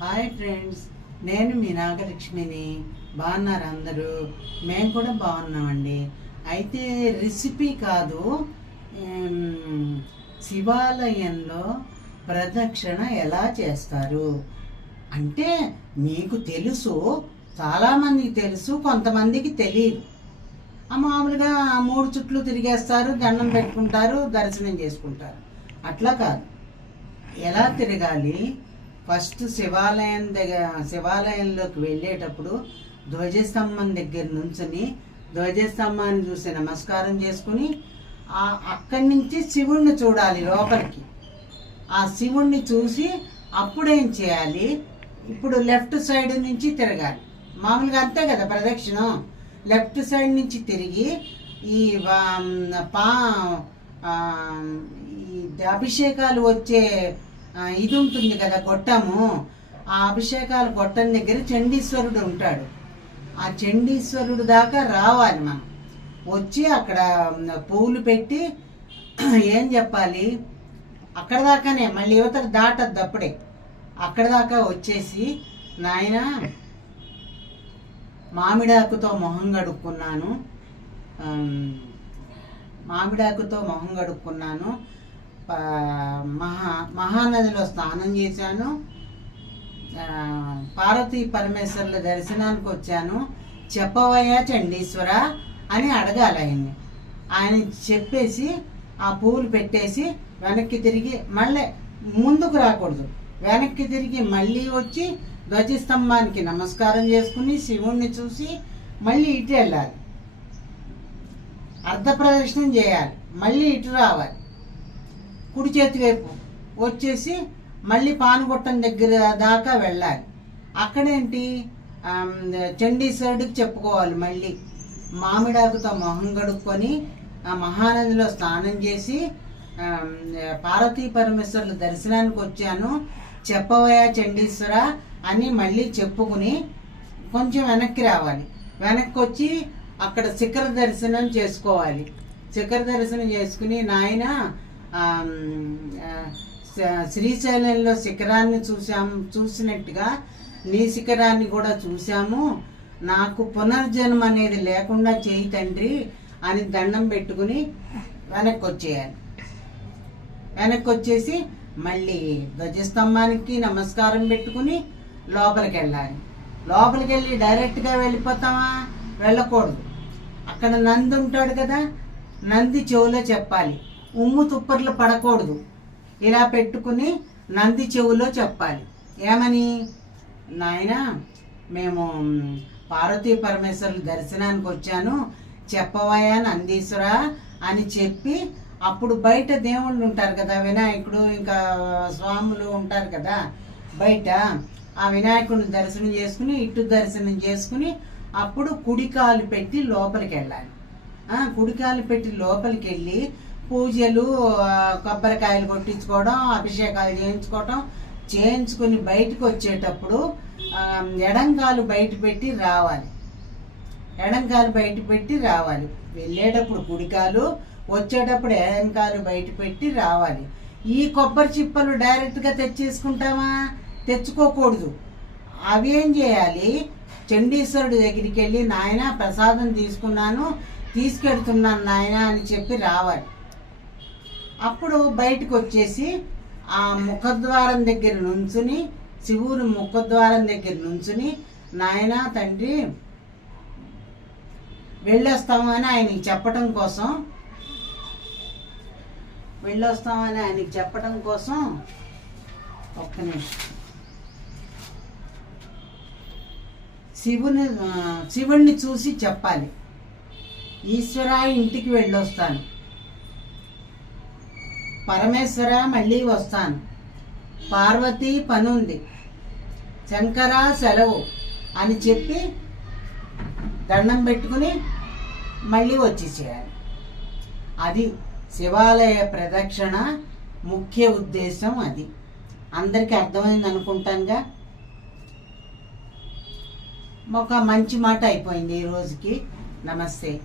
Hi friends నేను మీ నాగలక్ష్మిని. బాగున్నారు అందరూ? మేము కూడా బాగున్నామండి. అయితే రెసిపీ కాదు శివాలయంలో ప్రదక్షిణ ఎలా చేస్తారు? అంటే మీకు తెలుసు చాలామందికి తెలుసు కొంతమందికి తెలియదు. ఆ మామూలుగా మూడు చుట్లు తిరిగేస్తారు దండం పెట్టుకుంటారు దర్శనం చేసుకుంటారు. అట్లా కాదు. ఎలా తిరగాలి? ఫస్ట్ శివాలయం దగ్గర శివాలయంలోకి వెళ్ళేటప్పుడు ధ్వజస్తంభం దగ్గర నుంచుని ధ్వజస్తంభాన్ని చూసి నమస్కారం చేసుకుని ఆ అక్కడి నుంచి శివుణ్ణి చూడాలి లోపలికి. ఆ శివుణ్ణి చూసి అప్పుడేం చేయాలి? ఇప్పుడు లెఫ్ట్ సైడ్ నుంచి తిరగాలి. మామూలుగా అంతే కదా ప్రదక్షిణం. లెఫ్ట్ సైడ్ నుంచి తిరిగి ఈ పా ఈ అభిషేకాలు వచ్చే ఇది ఉంటుంది కదా గొట్టము. ఆ అభిషేకాలు గొట్టం దగ్గర చండీశ్వరుడు ఉంటాడు. ఆ చండీశ్వరుడు దాకా రావాలి మనం. వచ్చి అక్కడ పువ్వులు పెట్టి ఏం చెప్పాలి? అక్కడ దాకానే మళ్ళీ యువతలు దాటద్దు అప్పుడే. అక్కడ దాకా వచ్చేసి నాయన మామిడాకుతో మొహం కడుక్కున్నాను. మామిడాకుతో మొహం కడుక్కున్నాను. మహా మహానదిలో స్నానం చేశాను. పార్వతీ పరమేశ్వర్ల దర్శనానికి వచ్చాను. చెప్పవయ్యా చండీశ్వర అని అడగాలి ఆయన్ని. ఆయన చెప్పేసి ఆ పువ్వులు పెట్టేసి వెనక్కి తిరిగి మళ్ళీ ముందుకు రాకూడదు. వెనక్కి తిరిగి మళ్ళీ వచ్చి ధ్వజస్తంభానికి నమస్కారం చేసుకుని శివుణ్ణి చూసి మళ్ళీ ఇటు వెళ్ళాలి. అర్ధ ప్రదక్షిణం చేయాలి. మళ్ళీ ఇటు రావాలి. కుడి చేతి వైపు వచ్చేసి మళ్ళీ పానుగొట్టం దగ్గర దాకా వెళ్ళాలి. అక్కడేంటి? ఆమ్, చండీశ్వరుడికి చెప్పుకోవాలి మళ్ళీ. మామిడాకుతో మొహం గడుక్కొని ఆ మహానదిలో స్నానం చేసి పార్వతీ పరమేశ్వరుల దర్శనానికి వచ్చాను. చెప్పవయ్యా చండీశ్వర అని మళ్ళీ చెప్పుకుని కొంచెం వెనక్కి రావాలి. వెనక్కి వచ్చి అక్కడ శిఖర దర్శనం చేసుకోవాలి. శిఖర దర్శనం చేసుకుని నాయన శ్రీశైలంలో శిఖరాన్ని చూసాము చూసినట్టుగా నీ శిఖరాన్ని కూడా చూసాము నాకు పునర్జన్మ అనేది లేకుండా చేయి తండ్రి అని దండం పెట్టుకుని వెనక్కి వచ్చేయాలి వెనక్కి వచ్చేసి మళ్ళీ ధ్వజస్తంభానికి నమస్కారం పెట్టుకుని లోపలికి వెళ్ళాలి లోపలికి వెళ్ళి డైరెక్ట్గా వెళ్ళిపోతామా? వెళ్ళకూడదు. అక్కడ నంది ఉంటాడు కదా నంది చెవులో చెప్పాలి. ఉమ్ము తుప్పర్లు పడకూడదు. ఇలా పెట్టుకుని నంది చెవులో చెప్పాలి. ఏమని? నాయన మేము పార్వతీ పరమేశ్వరుల దర్శనానికి వచ్చాను. చెప్పవయ్యా నందీశ్వర? అని చెప్పి అప్పుడు బయట దేవుళ్ళు ఉంటారు కదా వినాయకుడు ఇంకా స్వాములు ఉంటారు కదా బయట ఆ వినాయకుడిని దర్శనం చేసుకుని ఇటు దర్శనం చేసుకుని అప్పుడు కుడికాలు పెట్టి లోపలికి వెళ్ళాలి. కుడికాలు పెట్టి లోపలికి వెళ్ళి పూజలు కొబ్బరికాయలు కొట్టించుకోవడం అభిషేకాలు చేయించుకోవడం చేయించుకుని బయటకు వచ్చేటప్పుడు ఎడంకాలు బయట పెట్టి రావాలి. ఎడంకాలు బయట పెట్టి రావాలి. వెళ్ళేటప్పుడు కుడికాలు వచ్చేటప్పుడు ఎడంకాలు బయట పెట్టి రావాలి. ఈ కొబ్బరి చిప్పలు డైరెక్ట్గా తెచ్చేసుకుంటామా? తెచ్చుకోకూడదు. అవేం చేయాలి? చండీశ్వరుడి దగ్గరికి వెళ్ళి నాయన ప్రసాదం తీసుకున్నాను తీసుకెడుతున్నాను నాయన అని చెప్పి రావాలి. అప్పుడు బయటకు వచ్చేసి ఆ ముఖద్వారం దగ్గర నుంచుని శివుని ముఖద్వారం దగ్గర నుంచుని నాయన తండ్రి వెళ్ళొస్తామని ఆయనకి చెప్పటం కోసం వెళ్ళొస్తామని ఆయనకి చెప్పటం కోసం ఒక్క నిమిషం. శివుని శివుణ్ణి చూసి చెప్పాలి. ఈశ్వర ఇంటికి వెళ్ళొస్తాను. పరమేశ్వర మళ్ళీ వస్తాను. పార్వతి పనుంది. శంకర సెలవు అని చెప్పి దండం పెట్టుకుని మళ్ళీ వచ్చేసేయాలి. అది శివాలయ ప్రదక్షిణ ముఖ్య ఉద్దేశం అది. అందరికీ అర్థమైంది అనుకుంటానుగా? ఒక మంచి మాట అయిపోయింది ఈ రోజుకి. నమస్తే.